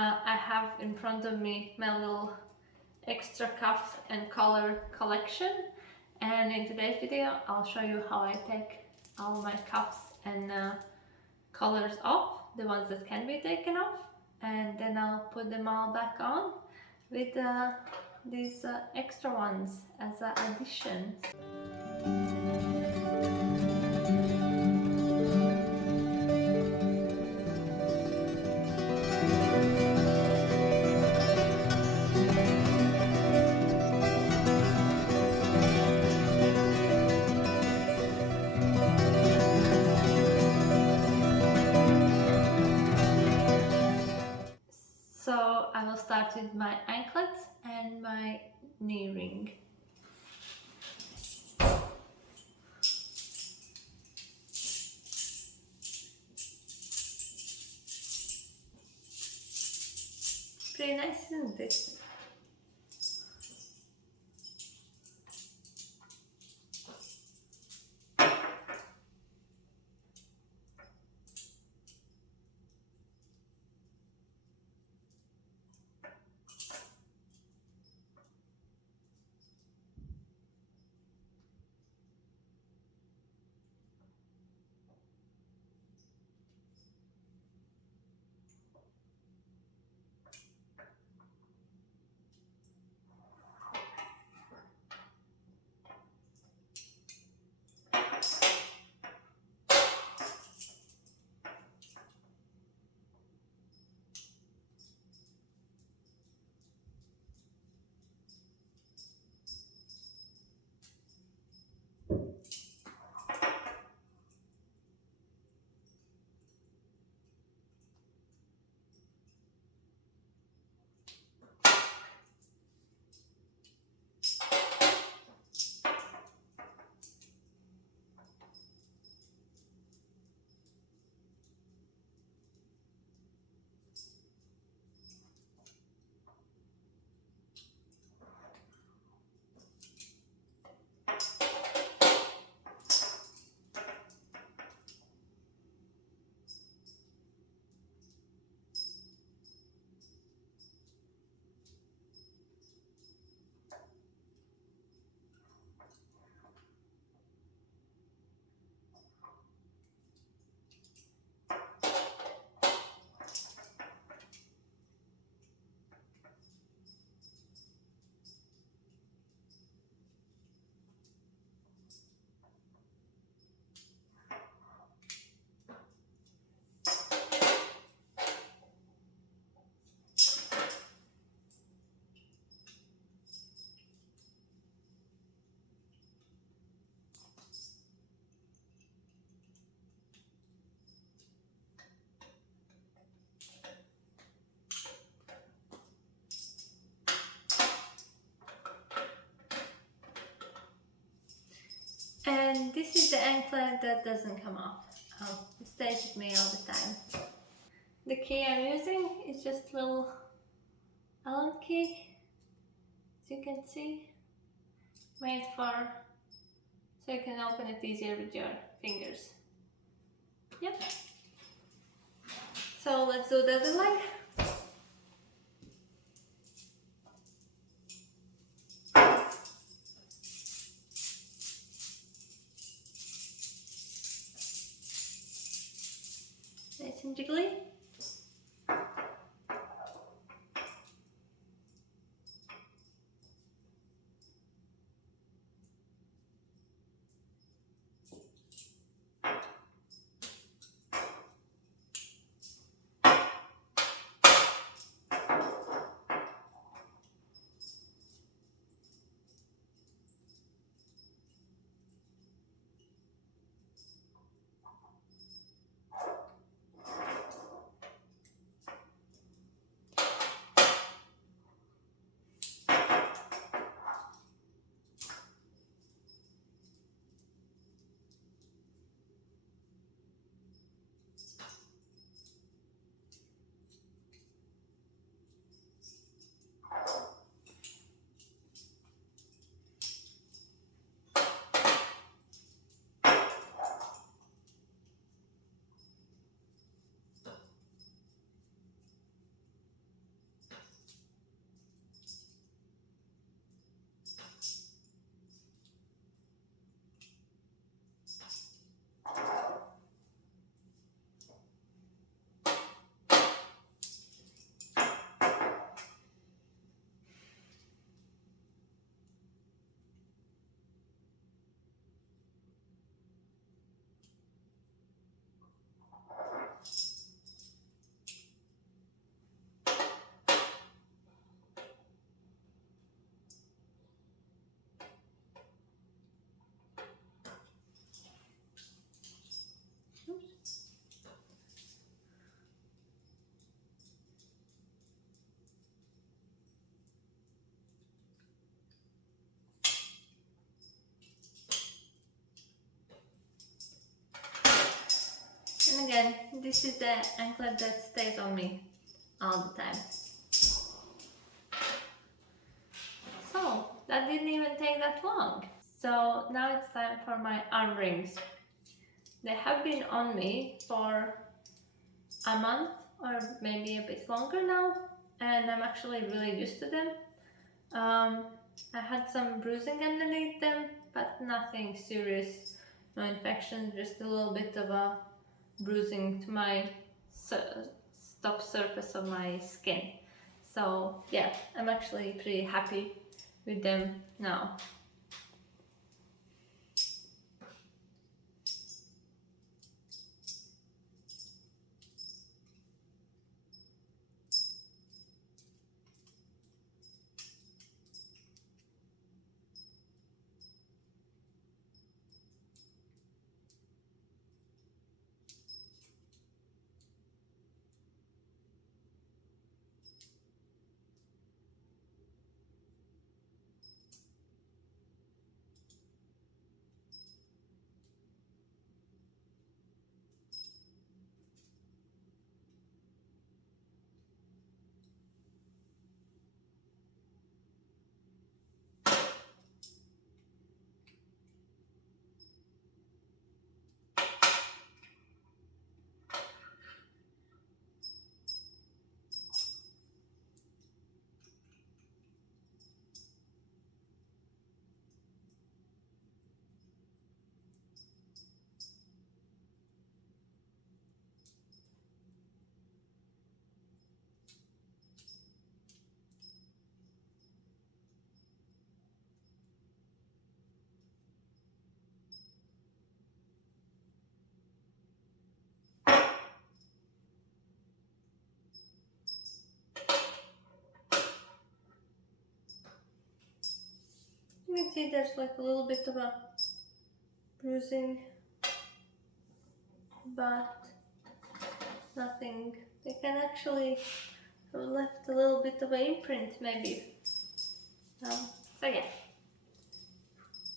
I have in front of me my little extra cuff and color collection, and in today's video I'll show you how I take all my cuffs and colors off, the ones that can be taken off, and then I'll put them all back on with these extra ones as an addition. So I will start with my anklets and my knee ring. Pretty nice, isn't it? And this is the anklet that doesn't come off. It stays with me all the time. The key I'm using is just a little Allen key, as you can see, made for so you can open it easier with your fingers. Yep. So let's do the other leg. Nice and jiggly. bruising, and this is the anklet that stays on me all the time. So that didn't even take that long. So now it's time for my arm rings. They have been on me for a month or maybe a bit longer now, and I'm actually really used to them. I had some bruising underneath them, but nothing serious, no infection, just a little bit of a bruising to my top surface of my skin. So yeah, I'm actually pretty happy with them now. You can see there's like a little bit of a bruising, but nothing. They can actually have left a little bit of an imprint maybe. So yeah,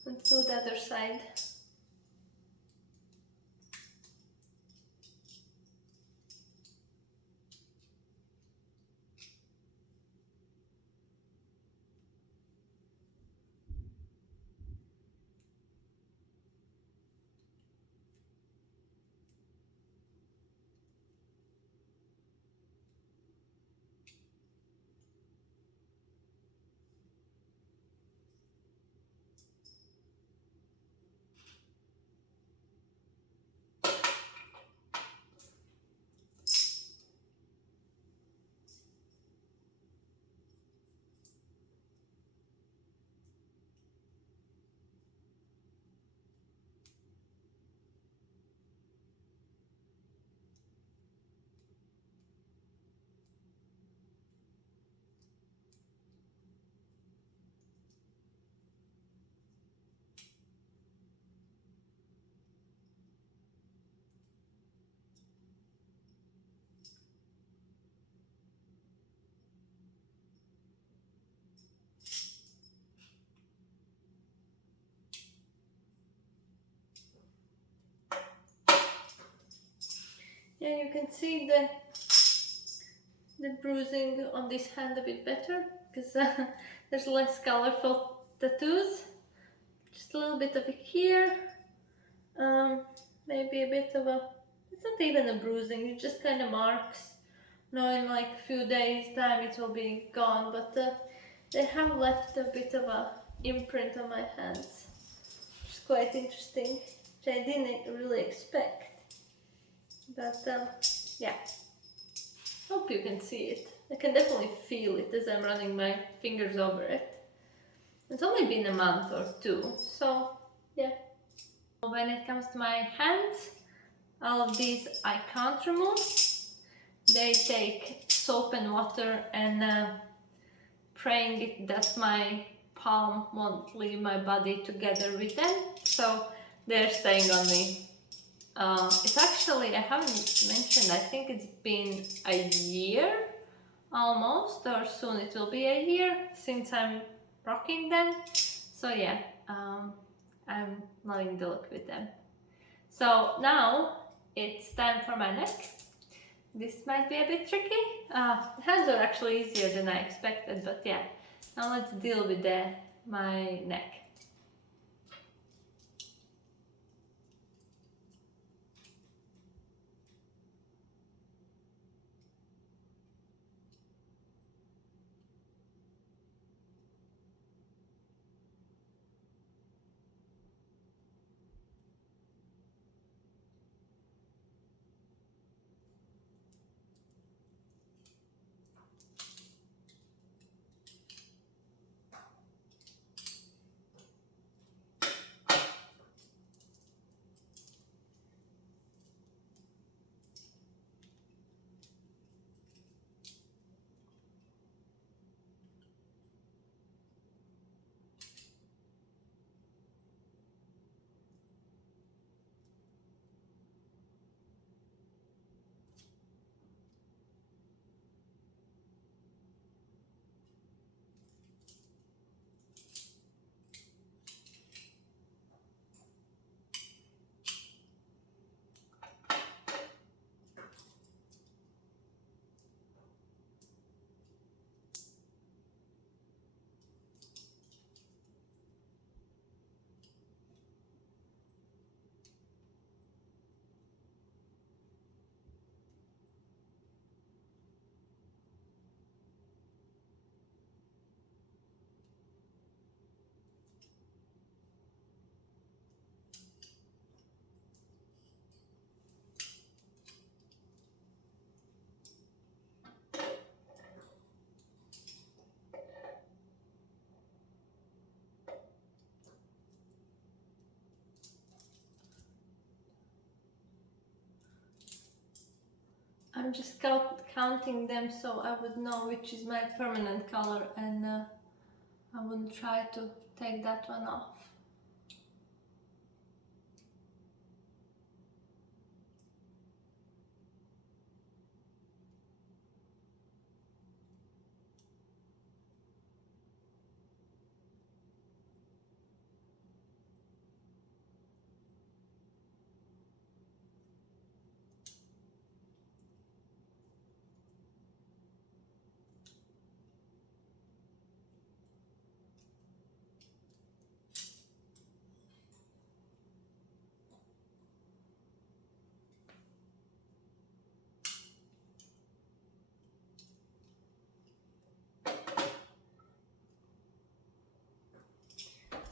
let's do the other side. Yeah, you can see the bruising on this hand a bit better because there's less colorful tattoos. Just a little bit of it here. Maybe a bit of a, it's not even a bruising, it just kind of marks. Now in like a few days time it will be gone, but they have left a bit of a imprint on my hands, which is quite interesting, which I didn't really expect. But yeah, hope you can see it. I can definitely feel it as I'm running my fingers over it. It's only been a month or two, so yeah. When it comes to my hands, all of these I can't remove. They take soap and water and praying it that my palm won't leave my body together with them, so they're staying on me. It's actually, I haven't mentioned, I think it's been a year almost, or soon it will be a year since I'm rocking them. So yeah, I'm loving the look with them. So now it's time for my neck. This might be a bit tricky. The hands are actually easier than I expected, but yeah. Now let's deal with my neck. I'm just counting them so I would know which is my permanent color, and I wouldn't try to take that one off.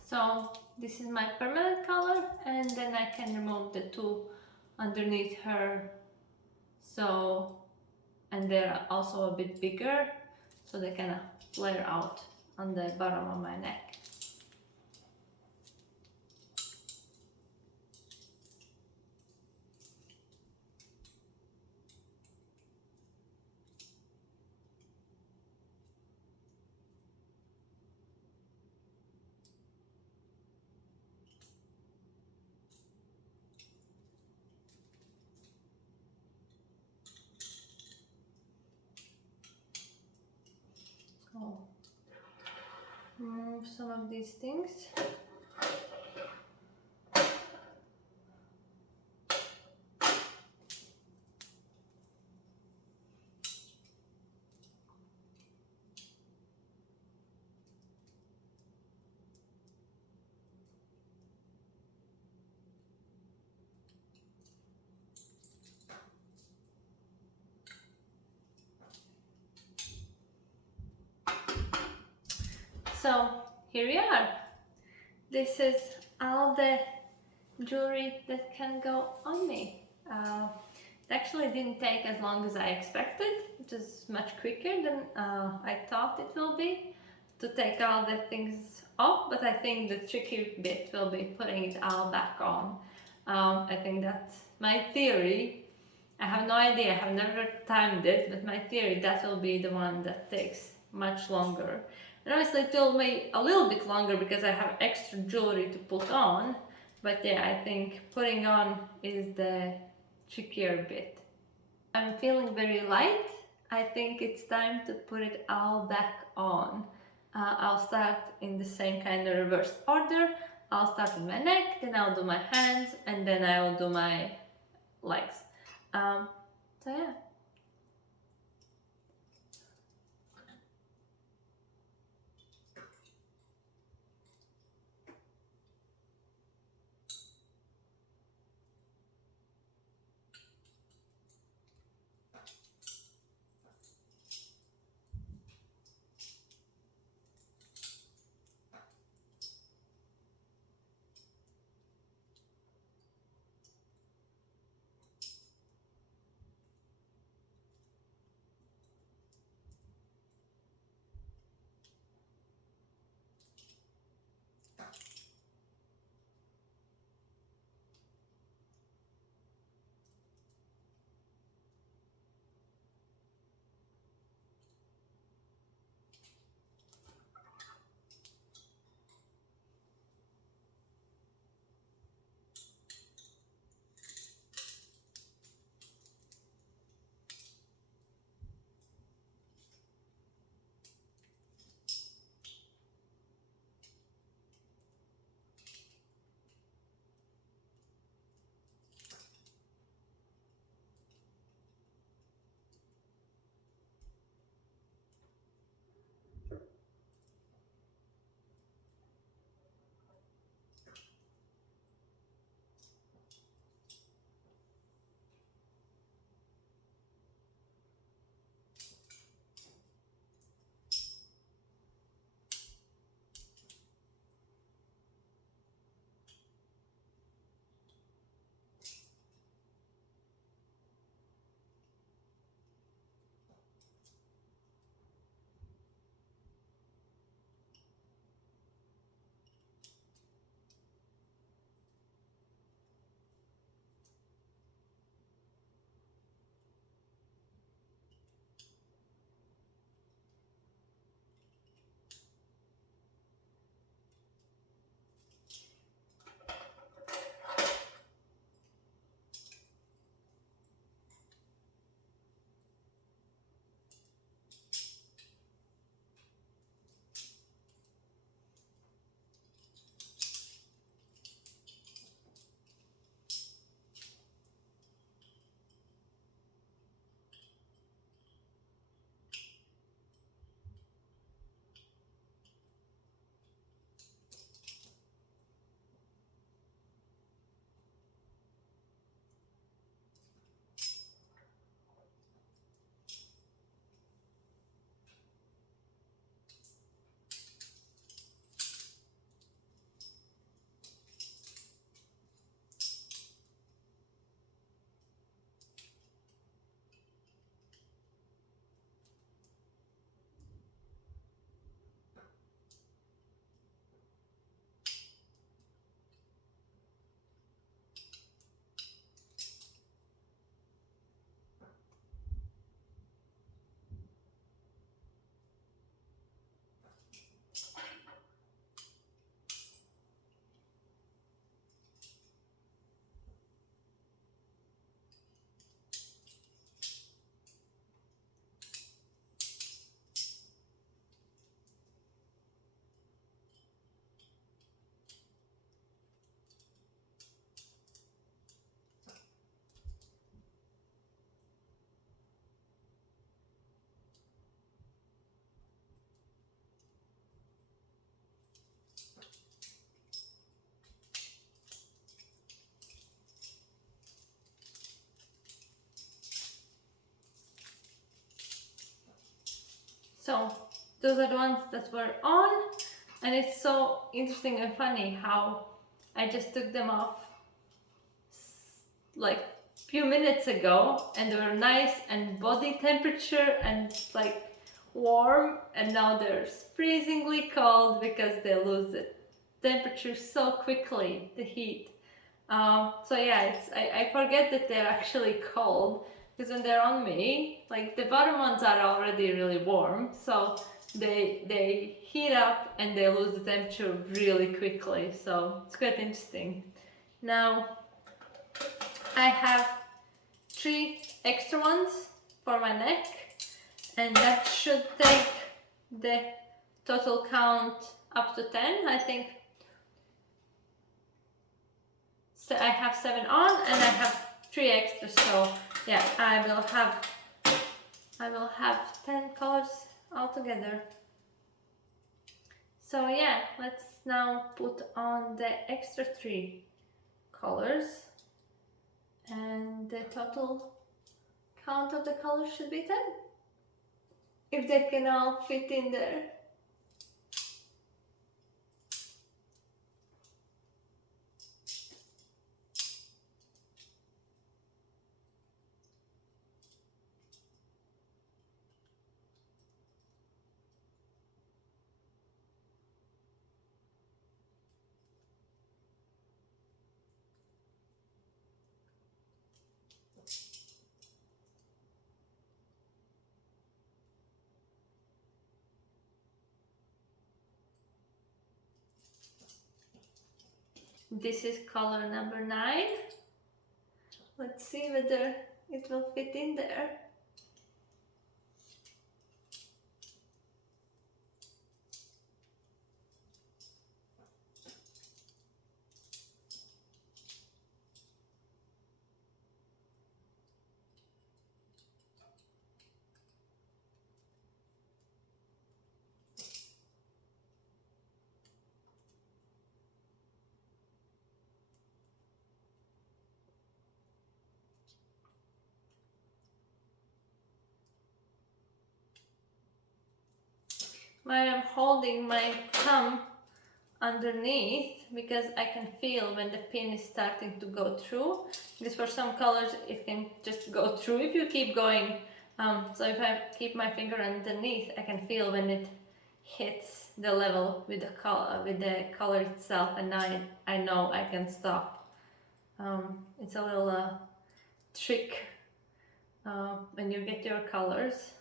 So this is my permanent color, and then I can remove the two underneath her. So, and they're also a bit bigger, so they kind of flare out on the bottom of my neck. Oh. Remove some of these things. So here we are. This is all the jewelry that can go on me. It actually didn't take as long as I expected. It was much quicker than I thought it will be to take all the things off, but I think the tricky bit will be putting it all back on. I think that's my theory. I have no idea, I have never timed it, but my theory, that will be the one that takes much longer. And obviously it will make a little bit longer because I have extra jewelry to put on, but yeah, I think putting on is the trickier bit. I'm feeling very light. I think it's time to put it all back on. I'll start in the same kind of reverse order. I'll start with my neck, then I'll do my hands, and then I will do my legs. So yeah. So those are the ones that were on, and it's so interesting and funny how I just took them off like few minutes ago and they were nice and body temperature and like warm, and now they're freezingly cold because they lose the temperature so quickly, the heat. So yeah, I forget that they're actually cold, because when they're on me, like the bottom ones are already really warm, so they heat up and they lose the temperature really quickly. So it's quite interesting. Now I have 3 extra ones for my neck, and that should take the total count up to 10, I think. So I have 7 on and I have 3 extras, so yeah, I will have 10 colors altogether. So yeah, let's now put on the extra 3 colors, and the total count of the colors should be 10, if they can all fit in there. This is color number 9. Let's see whether it will fit in there. I am holding my thumb underneath because I can feel when the pin is starting to go through, because for some colors it can just go through if you keep going. So if I keep my finger underneath, I can feel when it hits the level with the color itself, and I know I can stop. It's a little trick when you get your colors.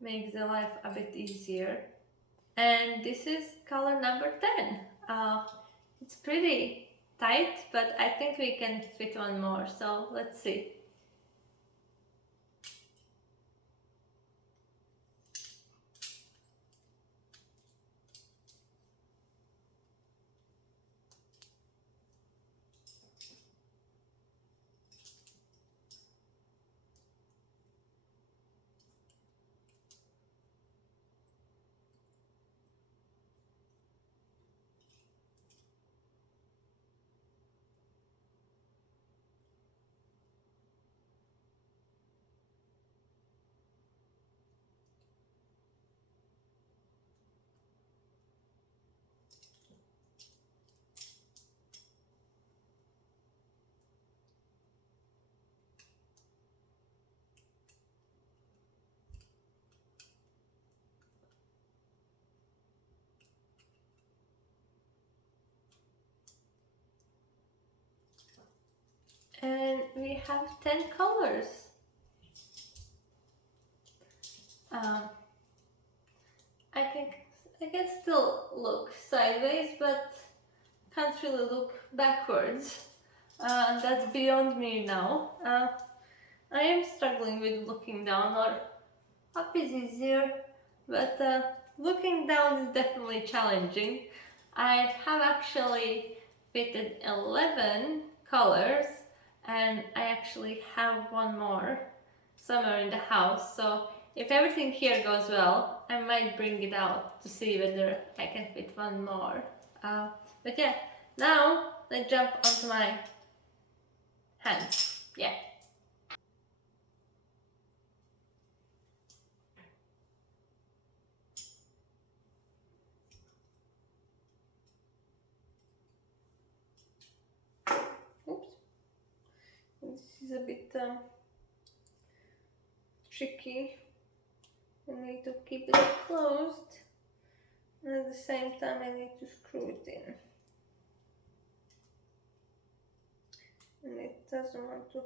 Makes the life a bit easier. And this is color number 10. It's pretty tight, but I think we can fit one more, so let's see. And we have 10 colors. I can still look sideways, but can't really look backwards. That's beyond me now. I am struggling with looking down, or up is easier, but looking down is definitely challenging. I have actually fitted 11 colors, and I actually have one more somewhere in the house, so if everything here goes well, I might bring it out to see whether I can fit one more. But yeah, now let's jump onto my hands. Yeah. Oops. This is a bit tricky. I need to keep it closed, and at the same time I need to screw it in. And it doesn't want to.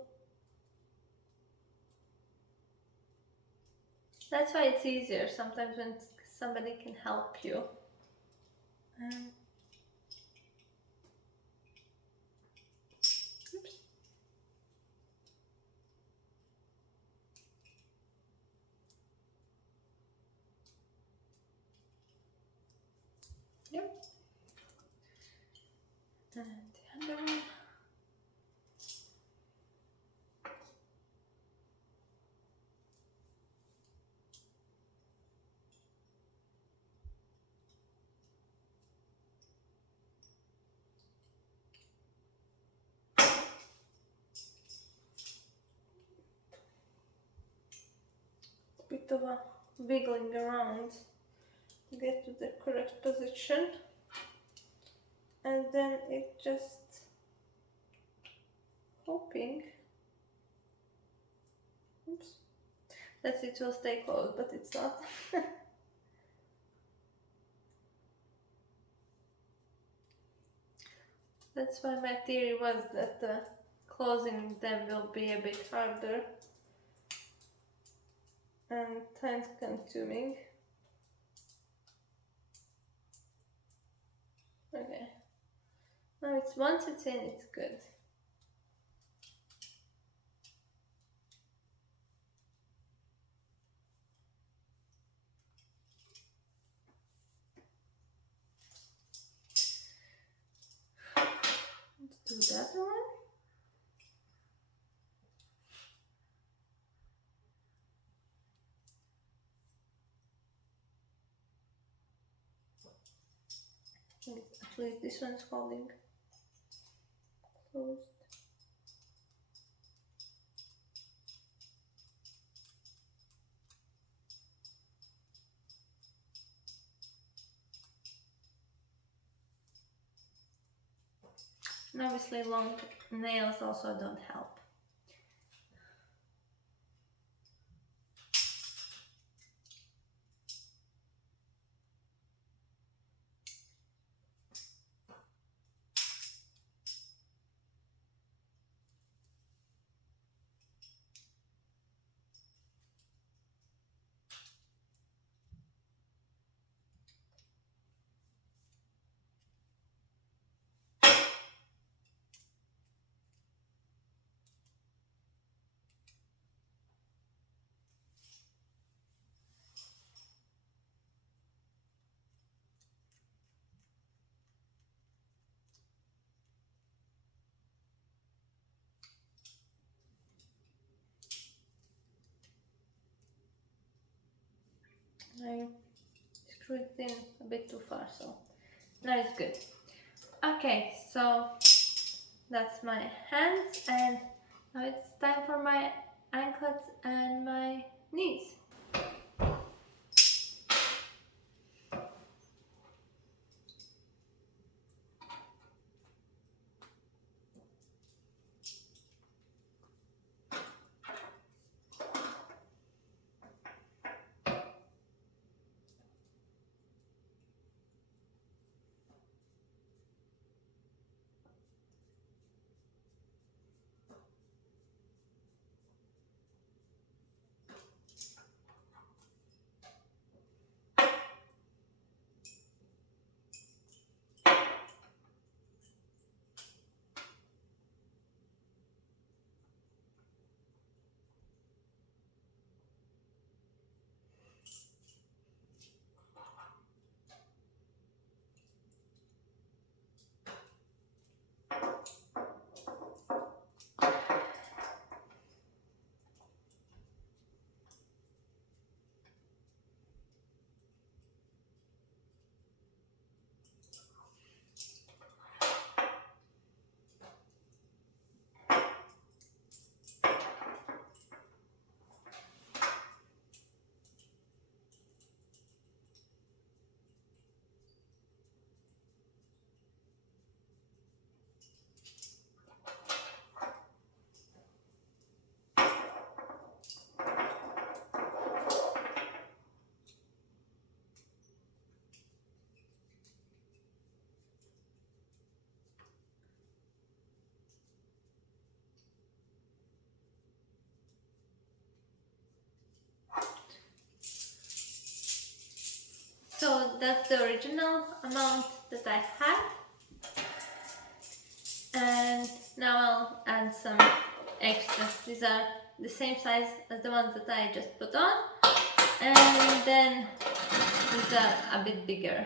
That's why it's easier sometimes when somebody can help you. Oops. Yep. And the other one. bit of a wiggling around to get to the correct position, and then it just hoping, oops, that it will stay closed, but it's not. That's why my theory was that closing them will be a bit harder and time consuming. Okay, now it's once it's in, it's good. Let's do the other one. Actually, this one's holding closed. And obviously long nails also don't help. I screwed it in a bit too far, so now it's good. Okay, so that's my hands, and now it's time for my anklets and my knees. So that's the original amount that I had, and now I'll add some extras. These are the same size as the ones that I just put on, and then these are a bit bigger.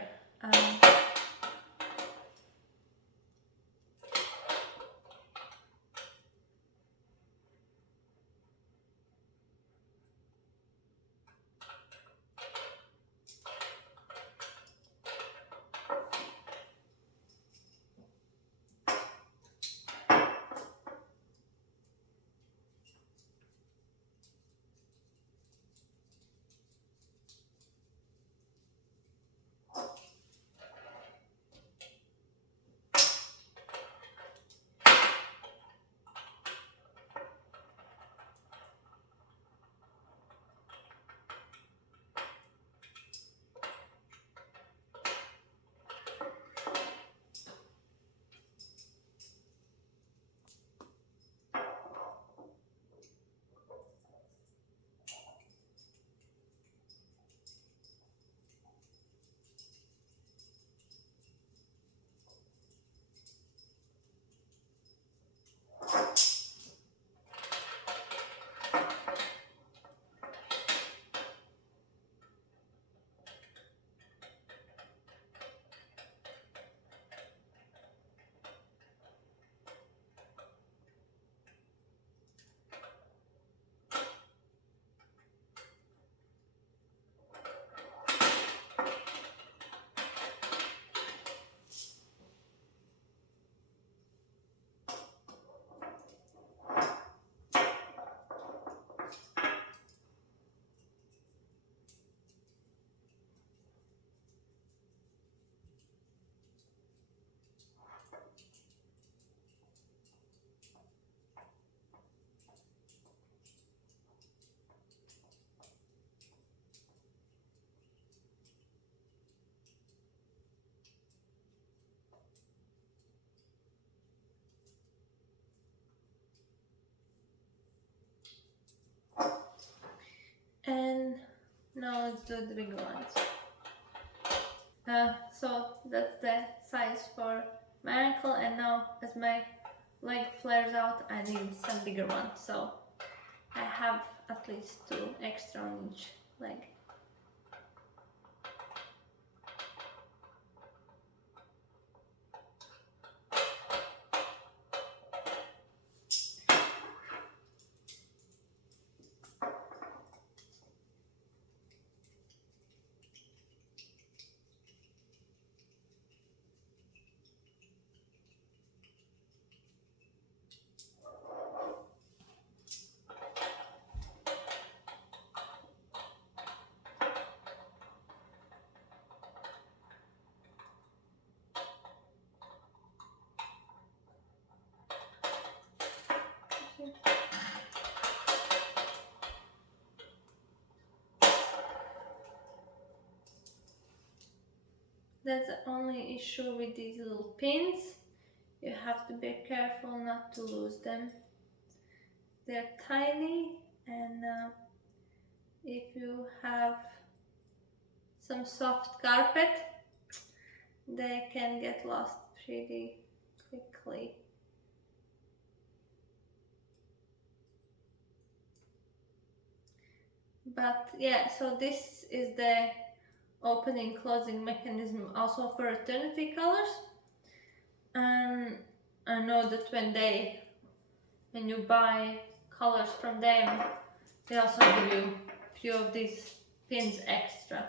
And now let's do the bigger ones. So that's the size for my ankle, and now as my leg flares out, I need some bigger ones. So I have at least 2 extra on each leg. That's the only issue with these little pins. You have to be careful not to lose them. They're tiny, and if you have some soft carpet, they can get lost pretty quickly. But yeah, so this is the opening closing mechanism also for eternity colors. And I know that when you buy colors from them, they also give you a few of these pins extra,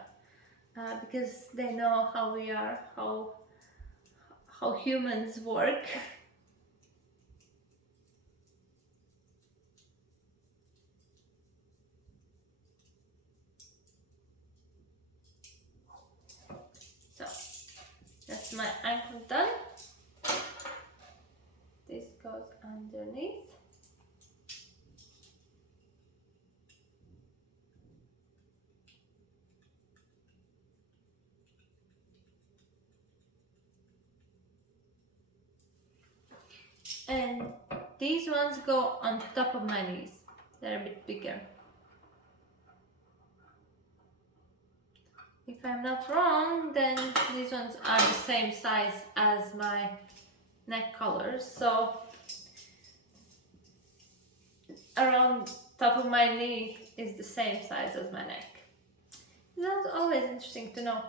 because they know how we are, how humans work. So that's my ankle done. This goes underneath. And these ones go on top of my knees. They're a bit bigger. If I'm not wrong, then these ones are the same size as my neck collars. So around top of my knee is the same size as my neck. That's always interesting to know.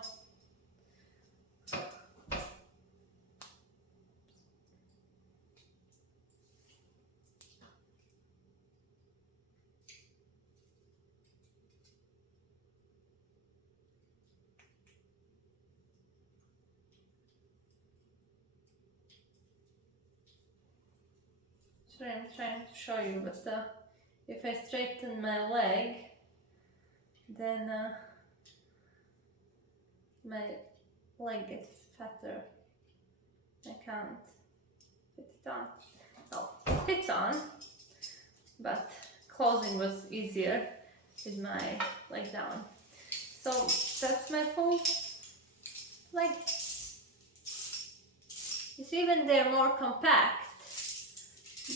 Sorry, I'm trying to show you, but if I straighten my leg, then my leg gets fatter. I can't fit it on. Oh, it fits on, but closing was easier with my leg down. So that's my full leg. You see, when they're more compact,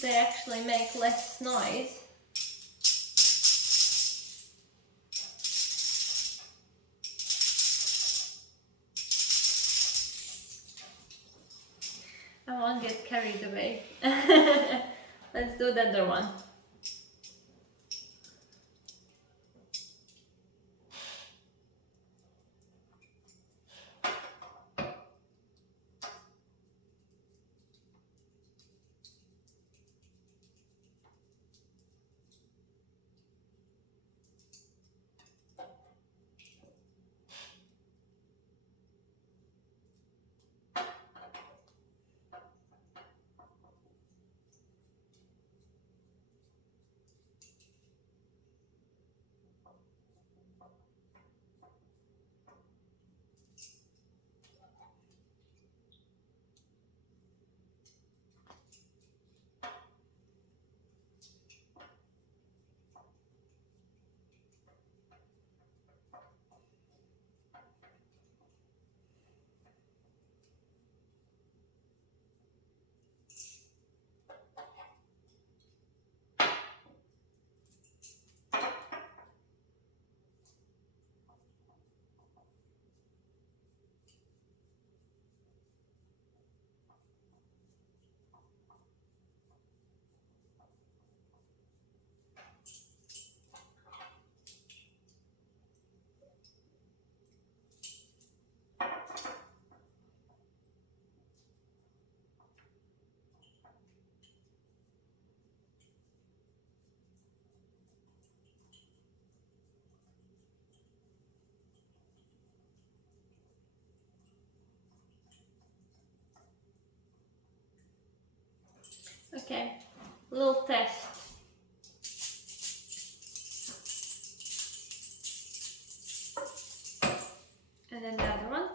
they actually make less noise. I won't get carried away. Let's do the other one. Okay, little test. And then the other one.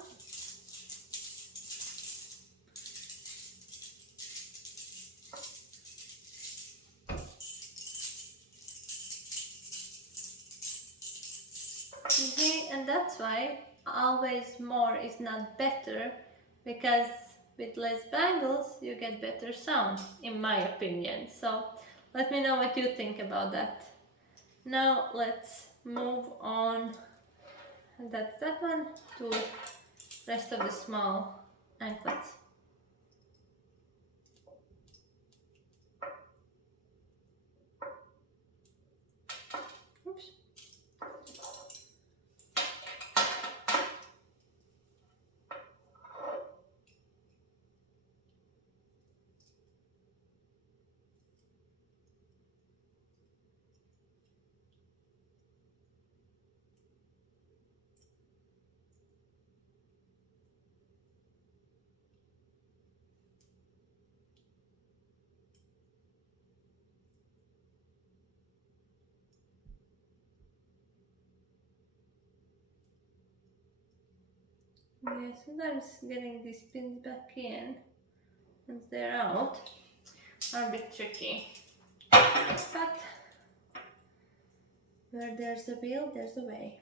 Okay, and that's why always more is not better, because with less bangles you get better sound, in my opinion. So let me know what you think about that. Now let's move on, and that's that one, to rest of the small anklets. Oops. Yeah, sometimes getting these pins back in once they're out are a bit tricky. But where there's a will, there's a way.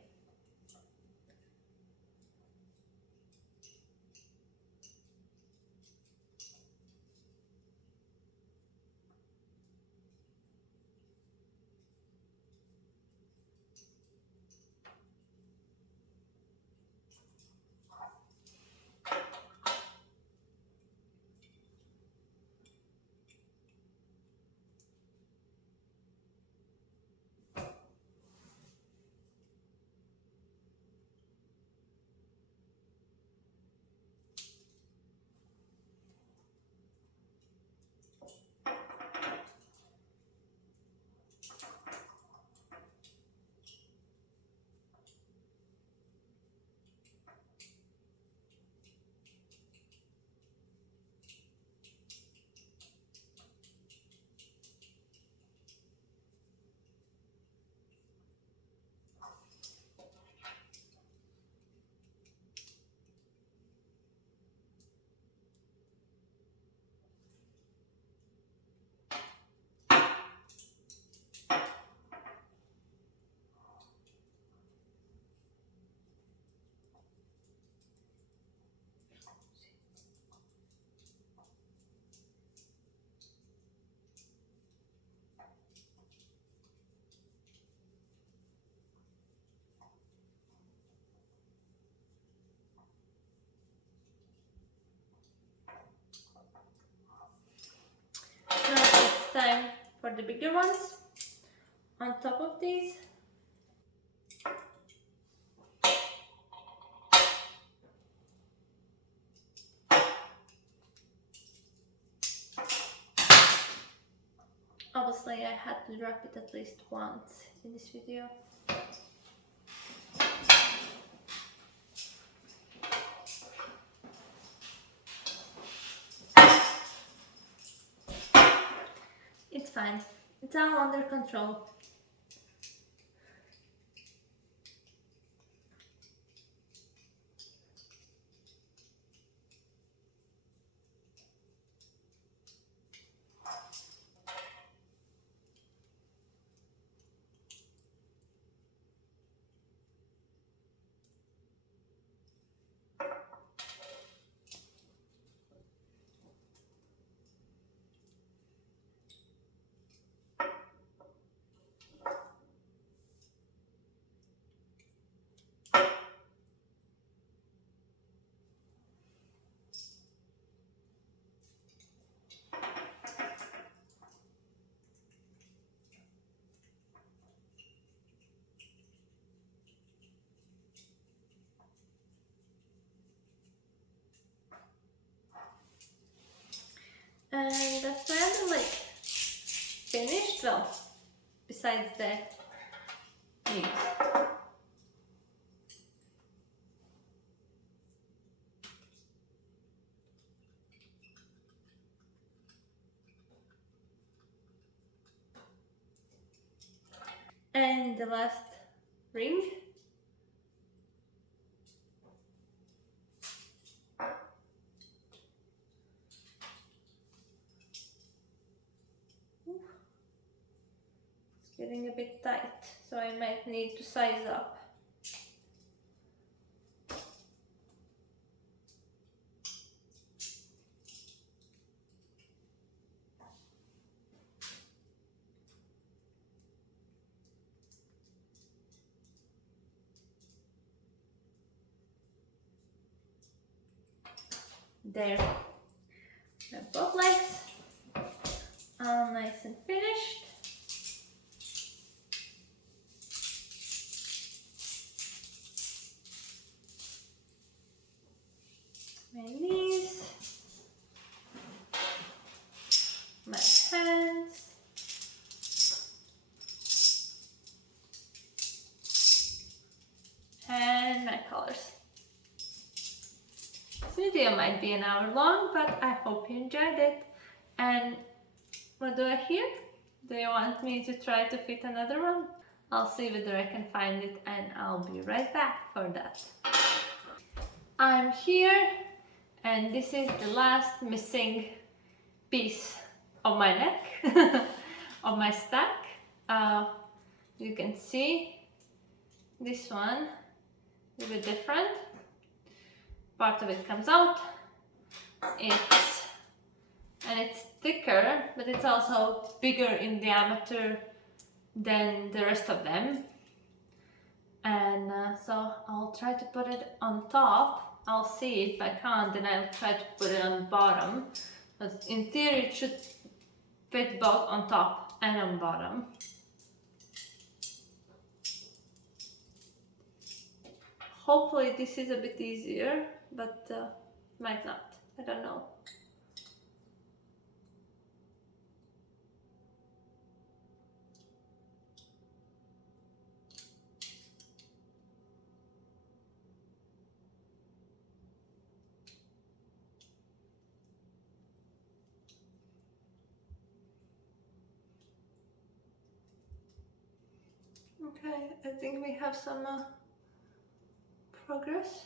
Now it's time for the bigger ones on top of these. Obviously I had to wrap it at least once in this video. It's fine, it's all under control. And that's my other leg finished. Well, besides the knees. And the last ring. It's getting a bit tight, so I might need to size up. There, both legs all nice and finished. My knees, my hands, and my colors. This video might be an hour long, but I hope you enjoyed it. And what do I hear? Do you want me to try to fit another one? I'll see whether I can find it, and I'll be right back for that. I'm here, and this is the last missing piece of my neck, of my stack. You can see this one is a bit different. Part of it comes out. It's thicker, but it's also bigger in diameter than the rest of them. And so I'll try to put it on top. I'll see if I can't, then I'll try to put it on the bottom. But in theory it should fit both on top and on bottom. Hopefully this is a bit easier, but might not. I don't know. Okay, I think we have some progress.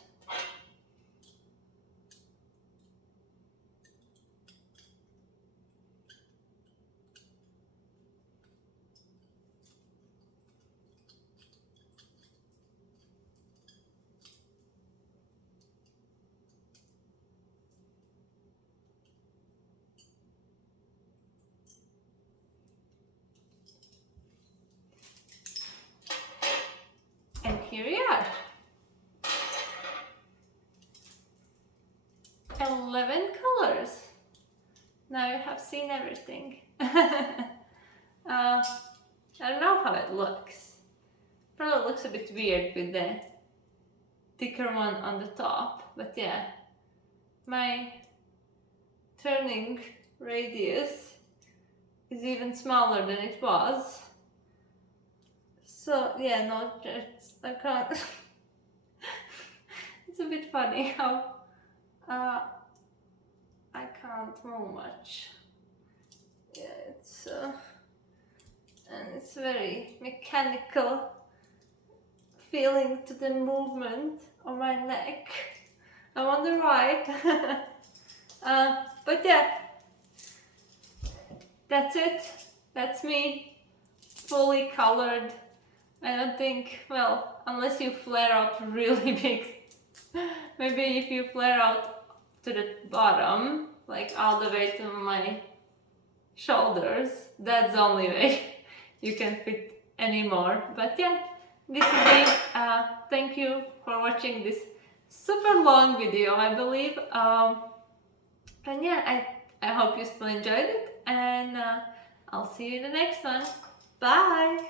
And here we are. 11 colors. Now you have seen everything. I don't know how it looks. Probably looks a bit weird with the thicker one on the top, but yeah. My turning radius is even smaller than it was. So yeah, no, I can't. It's a bit funny how I can't move much. Yeah, it's and it's very mechanical feeling to the movement of my neck. I wonder why. But yeah, that's it. That's me, fully colored. I don't think, well, unless you flare out really big. Maybe if you flare out to the bottom, like all the way to my shoulders, that's the only way you can fit any more. But yeah, this is me. Thank you for watching this super long video, I believe. And yeah, I hope you still enjoyed it, and I'll see you in the next one. Bye!